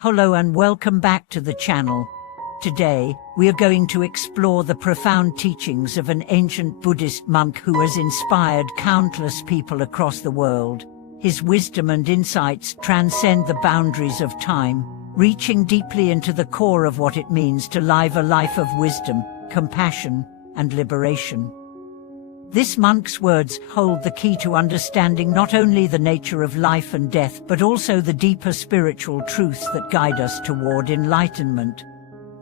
Hello and welcome back to the channel. Today, we are going to explore the profound teachings of an ancient Buddhist monk who has inspired countless people across the world. His wisdom and insights transcend the boundaries of time, reaching deeply into the core of what it means to live a life of wisdom, compassion, and liberation. This monk's words hold the key to understanding not only the nature of life and death, but also the deeper spiritual truths that guide us toward enlightenment.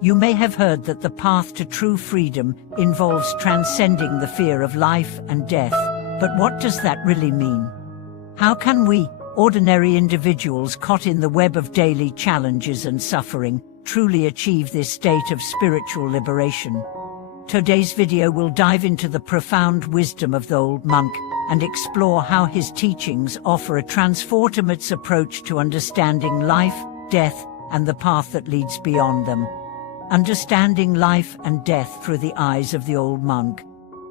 You may have heard that the path to true freedom involves transcending the fear of life and death. But what does that really mean? How can we, ordinary individuals caught in the web of daily challenges and suffering, truly achieve this state of spiritual liberation? Today's video will dive into the profound wisdom of the old monk and explore how his teachings offer a transformative approach to understanding life, death, and the path that leads beyond them. Understanding life and death through the eyes of the old monk.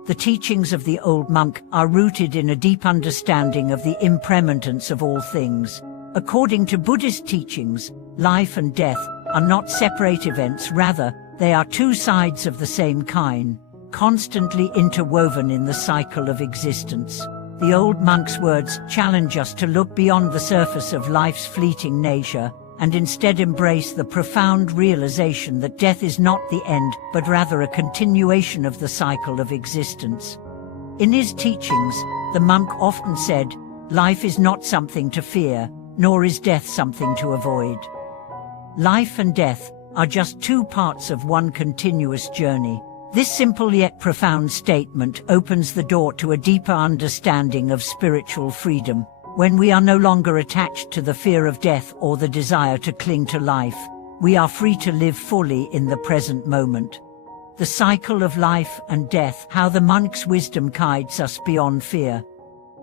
The teachings of the old monk are rooted in a deep understanding of the impermanence of all things. According to Buddhist teachings, life and death are not separate events, rather, they are two sides of the same coin, constantly interwoven in the cycle of existence. The old monk's words challenge us to look beyond the surface of life's fleeting nature, and instead embrace the profound realization that death is not the end, but rather a continuation of the cycle of existence. In his teachings, the monk often said, "Life is not something to fear, nor is death something to avoid. Life and death are just two parts of one continuous journey." This simple yet profound statement opens the door to a deeper understanding of spiritual freedom. When we are no longer attached to the fear of death or the desire to cling to life, we are free to live fully in the present moment. The cycle of life and death, how the monk's wisdom guides us beyond fear.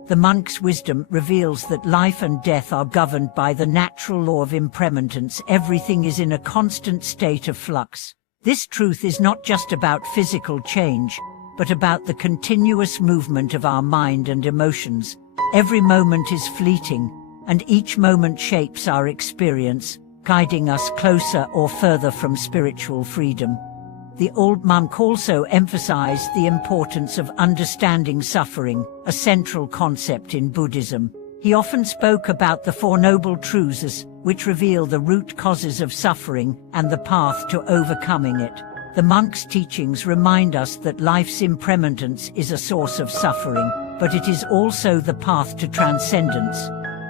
The monk's wisdom reveals that life and death are governed by the natural law of impermanence. Everything is in a constant state of flux. This truth is not just about physical change, but about the continuous movement of our mind and emotions. Every moment is fleeting, and each moment shapes our experience, guiding us closer or further from spiritual freedom. The old monk also emphasized the importance of understanding suffering, a central concept in Buddhism. He often spoke about the Four Noble Truths, which reveal the root causes of suffering and the path to overcoming it. The monk's teachings remind us that life's impermanence is a source of suffering, but it is also the path to transcendence.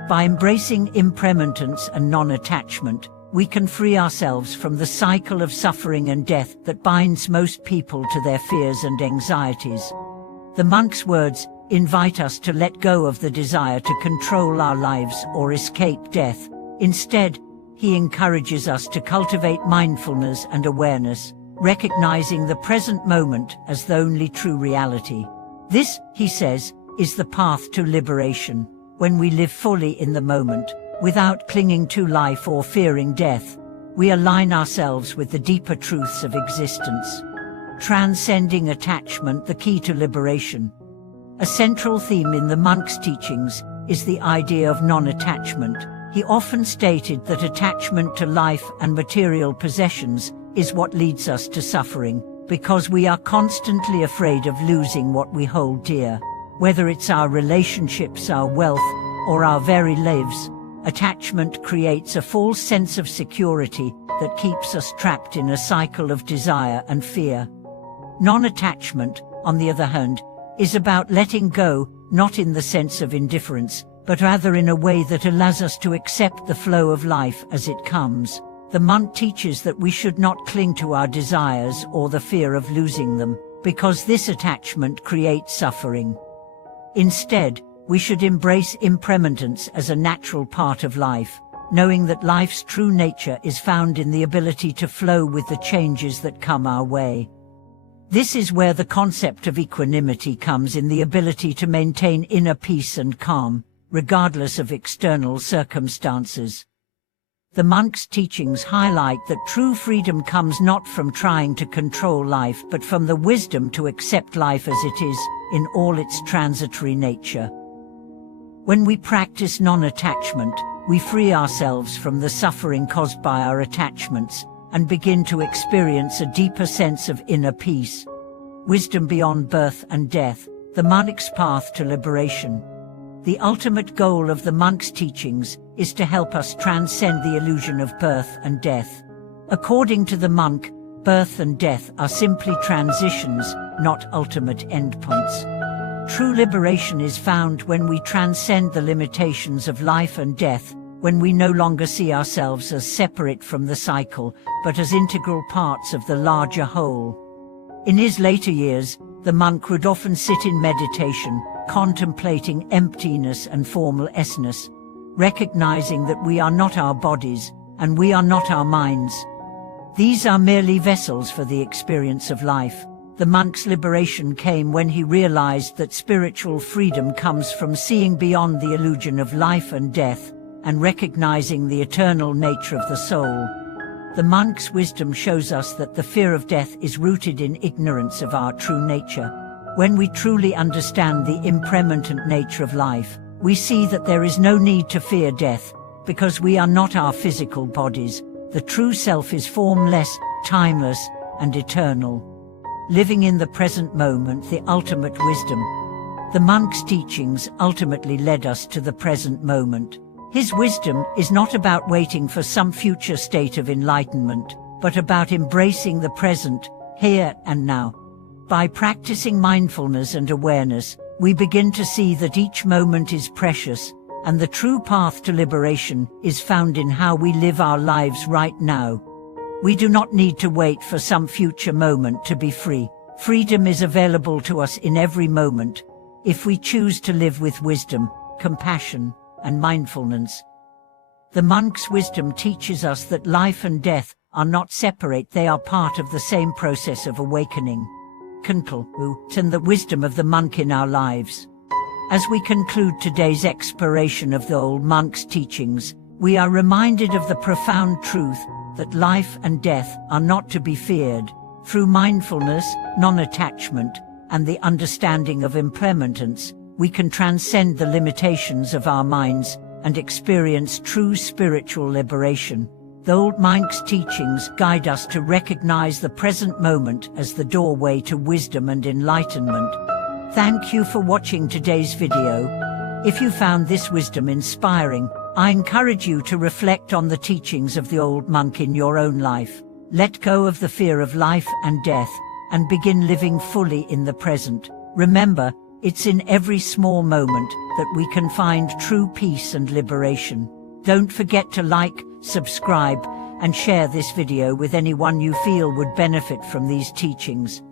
By embracing impermanence and non-attachment, we can free ourselves from the cycle of suffering and death that binds most people to their fears and anxieties. The monk's words invite us to let go of the desire to control our lives or escape death. Instead, he encourages us to cultivate mindfulness and awareness, recognizing the present moment as the only true reality. This, he says, is the path to liberation. When we live fully in the moment, without clinging to life or fearing death, we align ourselves with the deeper truths of existence. Transcending attachment, the key to liberation. A central theme in the monk's teachings is the idea of non-attachment. He often stated that attachment to life and material possessions is what leads us to suffering, because we are constantly afraid of losing what we hold dear. Whether it's our relationships, our wealth, or our very lives, attachment creates a false sense of security that keeps us trapped in a cycle of desire and fear. Non-attachment, on the other hand, is about letting go, not in the sense of indifference, but rather in a way that allows us to accept the flow of life as it comes. The monk teaches that we should not cling to our desires or the fear of losing them, because this attachment creates suffering. Instead, we should embrace impermanence as a natural part of life, knowing that life's true nature is found in the ability to flow with the changes that come our way. This is where the concept of equanimity comes in, the ability to maintain inner peace and calm, regardless of external circumstances. The monk's teachings highlight that true freedom comes not from trying to control life, but from the wisdom to accept life as it is, in all its transitory nature. When we practice non-attachment, we free ourselves from the suffering caused by our attachments and begin to experience a deeper sense of inner peace. Wisdom beyond birth and death, the monk's path to liberation. The ultimate goal of the monk's teachings is to help us transcend the illusion of birth and death. According to the monk, birth and death are simply transitions, not ultimate endpoints. True liberation is found when we transcend the limitations of life and death, when we no longer see ourselves as separate from the cycle, but as integral parts of the larger whole. In his later years, the monk would often sit in meditation, contemplating emptiness and formlessness, recognizing that we are not our bodies, and we are not our minds. These are merely vessels for the experience of life. The monk's liberation came when he realized that spiritual freedom comes from seeing beyond the illusion of life and death, and recognizing the eternal nature of the soul. The monk's wisdom shows us that the fear of death is rooted in ignorance of our true nature. When we truly understand the impermanent nature of life, we see that there is no need to fear death, because we are not our physical bodies. The true self is formless, timeless, and eternal. Living in the present moment, the ultimate wisdom. The monk's teachings ultimately led us to the present moment. His wisdom is not about waiting for some future state of enlightenment, but about embracing the present, here and now. By practicing mindfulness and awareness, we begin to see that each moment is precious, and the true path to liberation is found in how we live our lives right now. We do not need to wait for some future moment to be free. Freedom is available to us in every moment, if we choose to live with wisdom, compassion, and mindfulness. The monk's wisdom teaches us that life and death are not separate, they are part of the same process of awakening. And the wisdom of the monk in our lives. As we conclude today's exploration of the old monk's teachings, we are reminded of the profound truth that life and death are not to be feared. Through mindfulness, non-attachment, and the understanding of impermanence, we can transcend the limitations of our minds and experience true spiritual liberation. The old monk's teachings guide us to recognize the present moment as the doorway to wisdom and enlightenment. Thank you for watching today's video. If you found this wisdom inspiring, I encourage you to reflect on the teachings of the old monk in your own life. Let go of the fear of life and death, and begin living fully in the present. Remember, it's in every small moment that we can find true peace and liberation. Don't forget to like, subscribe, and share this video with anyone you feel would benefit from these teachings.